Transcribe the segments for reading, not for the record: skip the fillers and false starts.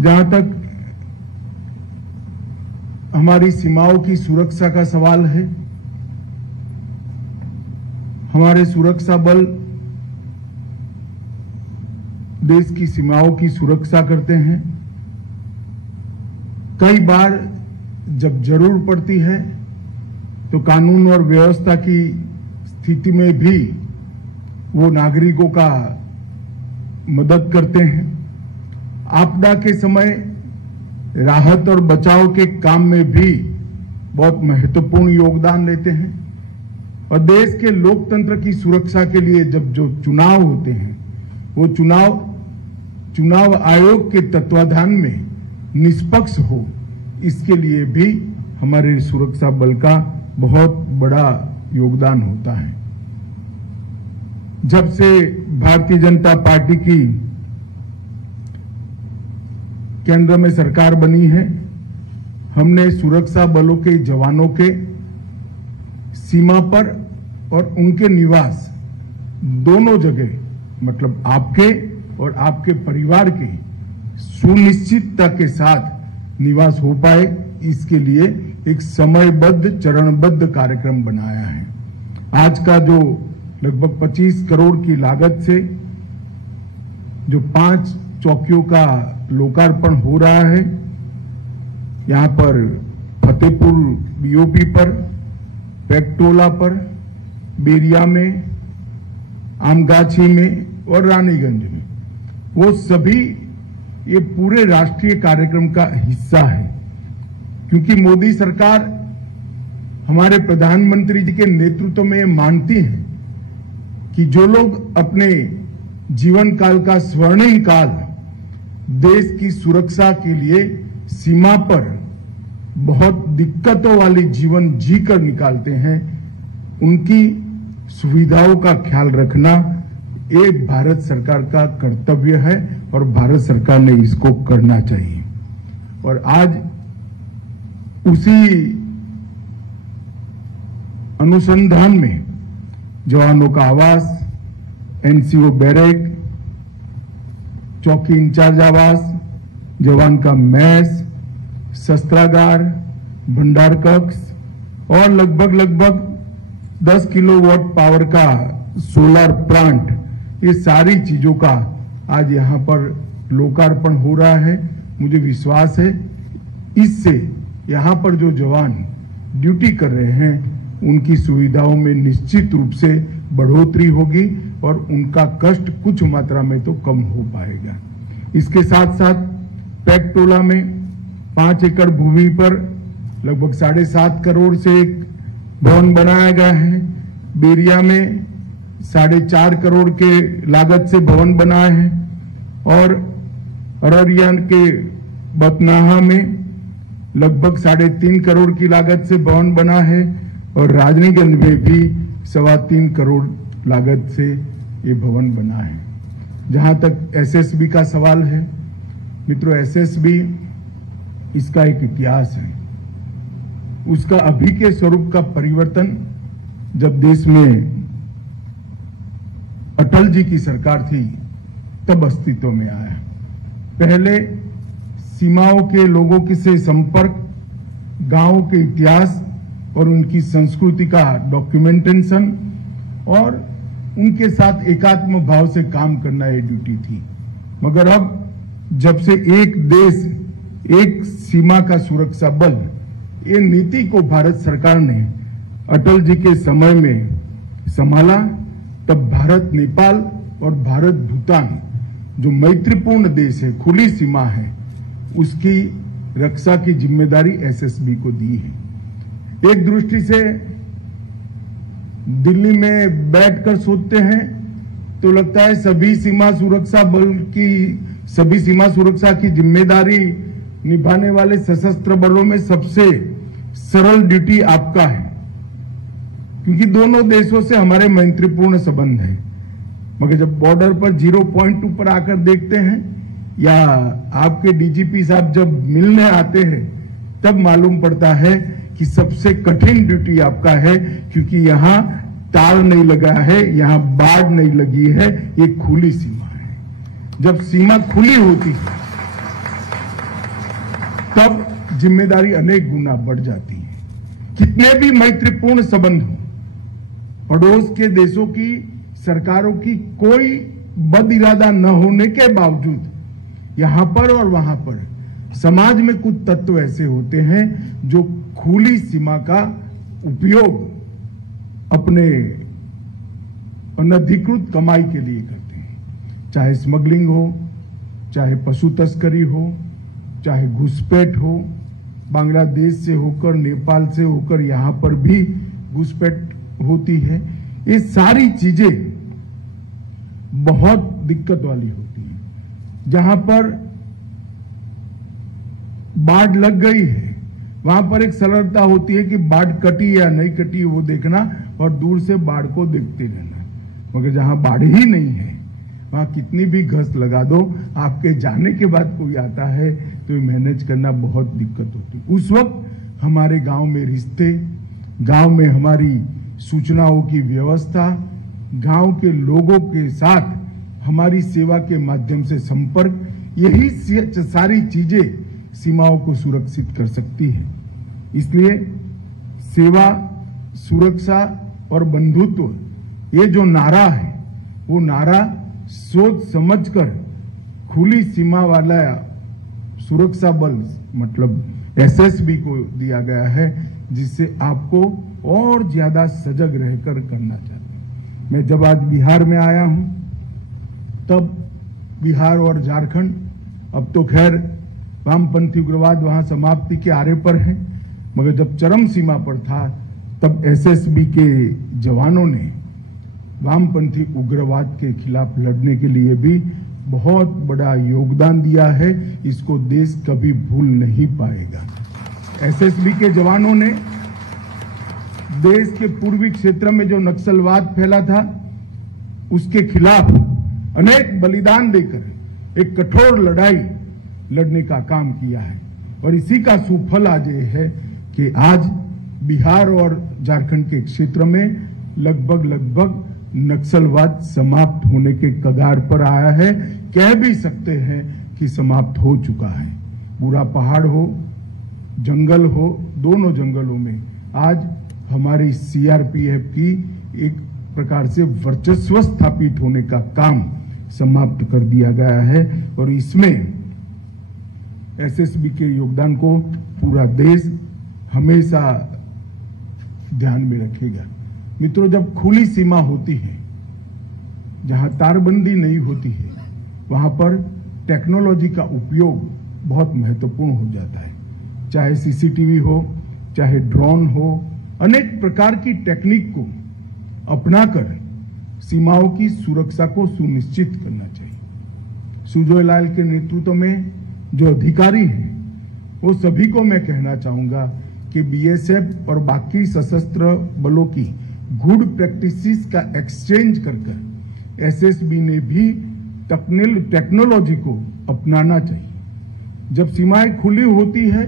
जहां तक हमारी सीमाओं की सुरक्षा का सवाल है, हमारे सुरक्षा बल देश की सीमाओं की सुरक्षा करते हैं। कई बार जब जरूर पड़ती है तो कानून और व्यवस्था की स्थिति में भी वो नागरिकों का मदद करते हैं। आपदा के समय राहत और बचाव के काम में भी बहुत महत्वपूर्ण योगदान देते हैं। और देश के लोकतंत्र की सुरक्षा के लिए जब जो चुनाव होते हैं, वो चुनाव आयोग के तत्वाधान में निष्पक्ष हो, इसके लिए भी हमारे सुरक्षा बल का बहुत बड़ा योगदान होता है। जब से भारतीय जनता पार्टी की केंद्र में सरकार बनी है, हमने सुरक्षा बलों के जवानों के सीमा पर और उनके निवास दोनों जगह, मतलब आपके और आपके परिवार के सुनिश्चितता के साथ निवास हो पाए, इसके लिए एक समयबद्ध चरणबद्ध कार्यक्रम बनाया है। आज का जो लगभग 25 करोड़ की लागत से जो 5 चौकियों का लोकार्पण हो रहा है, यहां पर फतेहपुर बीओपी पर, पेकटोला पर, बेरिया में, आमगाछी में और रानीगंज में, वो सभी ये पूरे राष्ट्रीय कार्यक्रम का हिस्सा है। क्योंकि मोदी सरकार हमारे प्रधानमंत्री जी के नेतृत्व में मानती है कि जो लोग अपने जीवन काल का स्वर्णिम काल देश की सुरक्षा के लिए सीमा पर बहुत दिक्कतों वाली जीवन जीकर निकालते हैं, उनकी सुविधाओं का ख्याल रखना एक भारत सरकार का कर्तव्य है और भारत सरकार ने इसको करना चाहिए। और आज उसी अनुसंधान में जवानों का आवास, एनसीओ बैरक, चौकी इंचार्ज आवास, जवान का मैस, शस्त्रागार, भंडार कक्ष और लगभग 10 किलोवाट पावर का सोलर प्लांट, ये सारी चीजों का आज यहां पर लोकार्पण हो रहा है। मुझे विश्वास है इससे यहां पर जो जवान ड्यूटी कर रहे हैं उनकी सुविधाओं में निश्चित रूप से बढ़ोतरी होगी और उनका कष्ट कुछ मात्रा में तो कम हो पाएगा। इसके साथ साथ पेकटोला में 5 एकड़ भूमि पर लगभग 7.5 करोड़ से एक भवन बनाया गया है। बेरिया में 4.5 करोड़ के लागत से भवन बना है और अररिया के बतनाहा में लगभग 3.5 करोड़ की लागत से भवन बना है और राजनीगंज में भी 3.25 करोड़ लागत से ये भवन बना है। जहां तक एसएसबी का सवाल है, मित्रों, एसएसबी इसका एक इतिहास है। उसका अभी के स्वरूप का परिवर्तन जब देश में अटल जी की सरकार थी तब अस्तित्व में आया। पहले सीमाओं के लोगों के से संपर्क, गांवों के इतिहास और उनकी संस्कृति का डॉक्यूमेंटेशन और उनके साथ एकात्म भाव से काम करना ये ड्यूटी थी। मगर अब जब से एक देश एक सीमा का सुरक्षा बल, ये नीति को भारत सरकार ने अटल जी के समय में संभाला, तब भारत नेपाल और भारत भूटान जो मैत्रीपूर्ण देश है, खुली सीमा है, उसकी रक्षा की जिम्मेदारी एसएसबी को दी है। एक दृष्टि से दिल्ली में बैठकर सोचते हैं तो लगता है सभी सीमा सुरक्षा की जिम्मेदारी निभाने वाले सशस्त्र बलों में सबसे सरल ड्यूटी आपका है, क्योंकि दोनों देशों से हमारे मैत्रीपूर्ण संबंध है। मगर जब बॉर्डर पर 0.2 पर आकर देखते हैं या आपके डीजीपी साहब जब मिलने आते हैं, तब मालूम पड़ता है कि सबसे कठिन ड्यूटी आपका है, क्योंकि यहां तार नहीं लगा है, यहां बाड़ नहीं लगी है, ये खुली सीमा है। जब सीमा खुली होती है जिम्मेदारी अनेक गुना बढ़ जाती है। कितने भी मैत्रीपूर्ण संबंध हो, पड़ोस के देशों की सरकारों की कोई बद इरादा न होने के बावजूद यहां पर और वहां पर समाज में कुछ तत्व ऐसे होते हैं जो खुली सीमा का उपयोग अपने अनधिकृत कमाई के लिए करते हैं। चाहे स्मगलिंग हो, चाहे पशु तस्करी हो, चाहे घुसपैठ हो, बांग्लादेश से होकर, नेपाल से होकर यहां पर भी घुसपैठ होती है। ये सारी चीजें बहुत दिक्कत वाली होती हैं। जहां पर बाढ़ लग गई है वहां पर एक सरलता होती है कि बाढ़ कटी या नहीं कटी वो देखना और दूर से बाढ़ को देखते रहना, मगर जहां बाढ़ ही नहीं है वहां कितनी भी घस लगा दो, आपके जाने के बाद कोई आता है तो ये मैनेज करना बहुत दिक्कत होती है। उस वक्त हमारे गांव में रिश्ते, गांव में हमारी सूचनाओं की व्यवस्था, गांव के लोगों के साथ हमारी सेवा के माध्यम से संपर्क, यही सारी चीजें सीमाओं को सुरक्षित कर सकती है। इसलिए सेवा, सुरक्षा और बंधुत्व ये जो नारा है वो नारा सोच समझकर खुली सीमा वाला सुरक्षा बल मतलब एसएसबी को दिया गया है, जिससे आपको और ज्यादा सजग रहकर करना चाहते हैं। मैं जब आज बिहार में आया हूं तब बिहार और झारखंड, अब तो खैर वामपंथी उग्रवाद वहां समाप्ति के आरे पर है, मगर जब चरम सीमा पर था तब एसएसबी के जवानों ने वामपंथी उग्रवाद के खिलाफ लड़ने के लिए भी बहुत बड़ा योगदान दिया है। इसको देश कभी भूल नहीं पाएगा। एसएसबी के जवानों ने देश के पूर्वी क्षेत्र में जो नक्सलवाद फैला था उसके खिलाफ अनेक बलिदान देकर एक कठोर लड़ाई लड़ने का काम किया है, और इसी का सुफल आज ये है कि आज बिहार और झारखंड के क्षेत्र में लगभग नक्सलवाद समाप्त होने के कगार पर आया है। कह भी सकते हैं कि समाप्त हो चुका है। पूरा पहाड़ हो, जंगल हो, दोनों जंगलों में आज हमारी सीआरपीएफ की एक प्रकार से वर्चस्व स्थापित होने का काम समाप्त कर दिया गया है, और इसमें एसएसबी के योगदान को पूरा देश हमेशा ध्यान में रखेगा। मित्रों, जब खुली सीमा होती है, जहां तारबंदी नहीं होती है, वहां पर टेक्नोलॉजी का उपयोग बहुत महत्वपूर्ण हो जाता है। चाहे सीसीटीवी हो, चाहे ड्रोन हो, अनेक प्रकार की टेक्निक को अपनाकर सीमाओं की सुरक्षा को सुनिश्चित करना चाहिए। सुजोय लाल के नेतृत्व में जो अधिकारी हैं, वो सभी को मैं कहना चाहूंगा कि बीएसएफ और बाकी सशस्त्र बलों की गुड प्रैक्टिसेस का एक्सचेंज कर एसएसबी ने भी टेक्नोलॉजी को अपनाना चाहिए। जब सीमाएं खुली होती है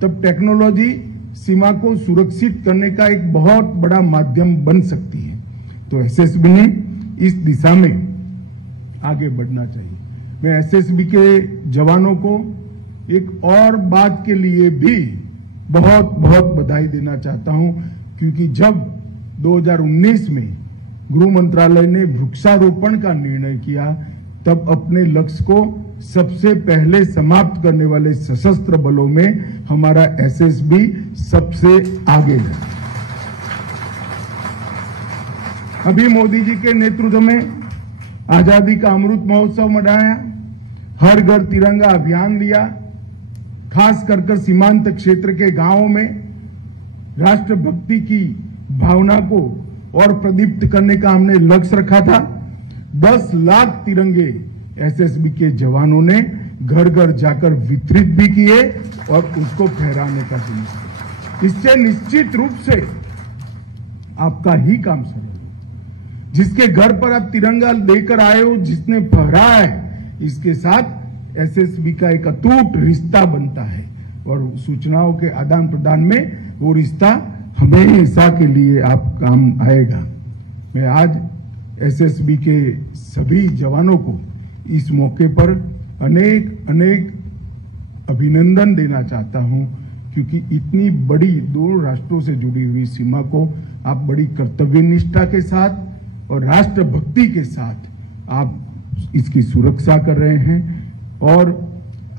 तब टेक्नोलॉजी सीमा को सुरक्षित करने का एक बहुत बड़ा माध्यम बन सकती है। तो एसएसबी ने इस दिशा में आगे बढ़ना चाहिए। मैं एसएसबी के जवानों को एक और बात के लिए भी बहुत बहुत बधाई देना चाहता हूं, क्योंकि जब 2019 में गृह मंत्रालय ने वृक्षारोपण का निर्णय किया तब अपने लक्ष्य को सबसे पहले समाप्त करने वाले सशस्त्र बलों में हमारा एसएसबी सबसे आगे है। अभी मोदी जी के नेतृत्व में आजादी का अमृत महोत्सव मनाया, हर घर तिरंगा अभियान लिया, खास कर सीमांत क्षेत्र के गांवों में राष्ट्रभक्ति की भावना को और प्रदीप्त करने का हमने लक्ष्य रखा था। 10 लाख तिरंगे एसएसबी के जवानों ने घर घर जाकर वितरित भी किए और उसको फहराने का सुनिश्चित। इससे निश्चित रूप से आपका ही काम सरल हो। जिसके घर पर आप तिरंगा लेकर आए हो, जिसने फहराया है, इसके साथ एसएसबी का एक अटूट रिश्ता बनता है और सूचनाओं के आदान प्रदान में वो रिश्ता हमेशा के लिए आप काम आएगा। मैं आज एसएसबी के सभी जवानों को इस मौके पर अनेक अभिनंदन देना चाहता हूं क्योंकि इतनी बड़ी दो राष्ट्रों से जुड़ी हुई सीमा को आप बड़ी कर्तव्य निष्ठा के साथ और राष्ट्रभक्ति के साथ आप इसकी सुरक्षा कर रहे हैं। और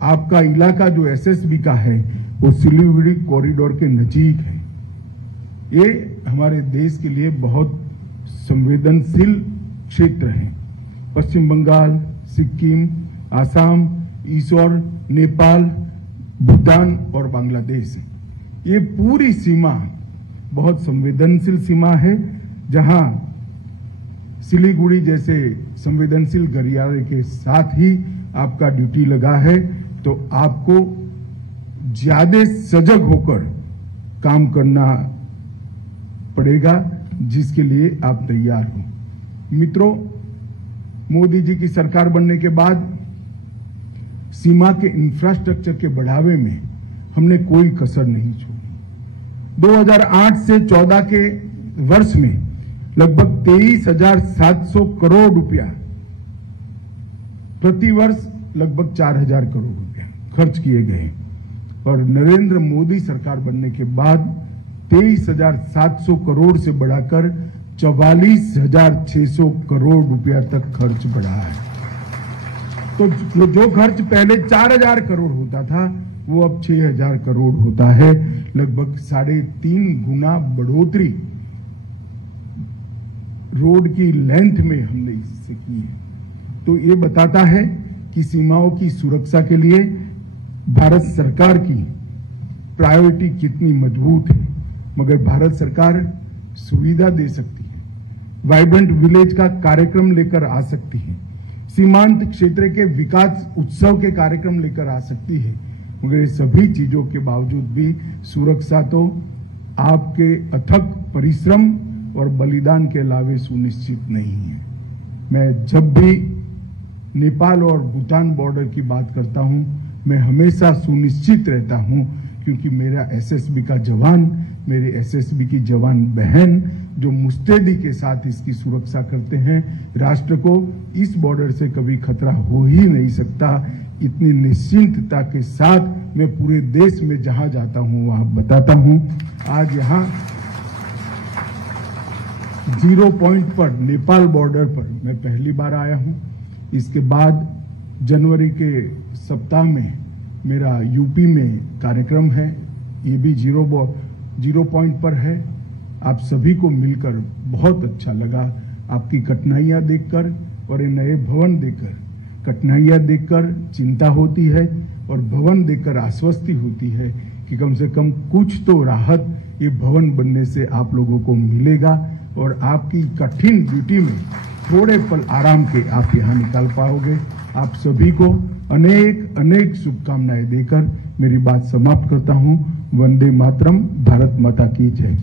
आपका इलाका जो एसएसबी का है वो सिलीगुड़ी कॉरिडोर के नजीक है। ये हमारे देश के लिए बहुत संवेदनशील क्षेत्र है। पश्चिम बंगाल, सिक्किम, आसाम, ईश्वर, नेपाल, भूटान और बांग्लादेश, ये पूरी सीमा बहुत संवेदनशील सीमा है, जहां सिलीगुड़ी जैसे संवेदनशील गलियारे के साथ ही आपका ड्यूटी लगा है, तो आपको ज्यादा सजग होकर काम करना पड़ेगा, जिसके लिए आप तैयार हो। मित्रों, मोदी जी की सरकार बनने के बाद सीमा के इंफ्रास्ट्रक्चर के बढ़ावे में हमने कोई कसर नहीं छोड़ी। 2008 से 14 के वर्ष में लगभग 23,700 करोड़ रुपया, प्रति वर्ष लगभग 4,000 करोड़ रुपया खर्च किए गए। और नरेंद्र मोदी सरकार बनने के बाद 23,700 करोड़ से बढ़ाकर 44,600 करोड़ रुपया तक खर्च बढ़ा है। तो जो खर्च पहले 4,000 करोड़ होता था वो अब 6,000 करोड़ होता है। लगभग 3.5 गुना बढ़ोतरी रोड की लेंथ में हमने इससे की है। तो ये बताता है कि सीमाओं की सुरक्षा के लिए भारत सरकार की प्रायोरिटी कितनी मजबूत है। मगर भारत सरकार सुविधा दे सकती है, वाइब्रेंट विलेज का कार्यक्रम लेकर आ सकती है, सीमांत क्षेत्र के विकास उत्सव के कार्यक्रम लेकर आ सकती है, मगर ये सभी चीजों के बावजूद भी सुरक्षा तो आपके अथक परिश्रम और बलिदान के अलावे सुनिश्चित नहीं है। मैं जब भी नेपाल और भूटान बॉर्डर की बात करता हूं, मैं हमेशा सुनिश्चित रहता हूं, क्योंकि मेरा एसएसबी का जवान, मेरे एसएसबी की जवान बहन जो मुस्तैदी के साथ इसकी सुरक्षा करते हैं, राष्ट्र को इस बॉर्डर से कभी खतरा हो ही नहीं सकता। इतनी निश्चिंतता के साथ मैं पूरे देश में जहां जाता हूं वहां बताता हूं। आज यहां 0 पॉइंट पर नेपाल बॉर्डर पर मैं पहली बार आया हूं। इसके बाद जनवरी के सप्ताह में मेरा यूपी में कार्यक्रम है, ये भी 0 पॉइंट पर है। आप सभी को मिलकर बहुत अच्छा लगा, आपकी कठिनाइयां देखकर और ये नए भवन देखकर। कठिनाइयां देखकर चिंता होती है और भवन देखकर आश्वस्ति होती है कि कम से कम कुछ तो राहत ये भवन बनने से आप लोगों को मिलेगा और आपकी कठिन ड्यूटी में थोड़े पल आराम के आप यहाँ निकाल पाओगे। आप सभी को अनेक अनेक शुभकामनाएं देकर मेरी बात समाप्त करता हूँ। वंदे मातरम। भारत माता की जय।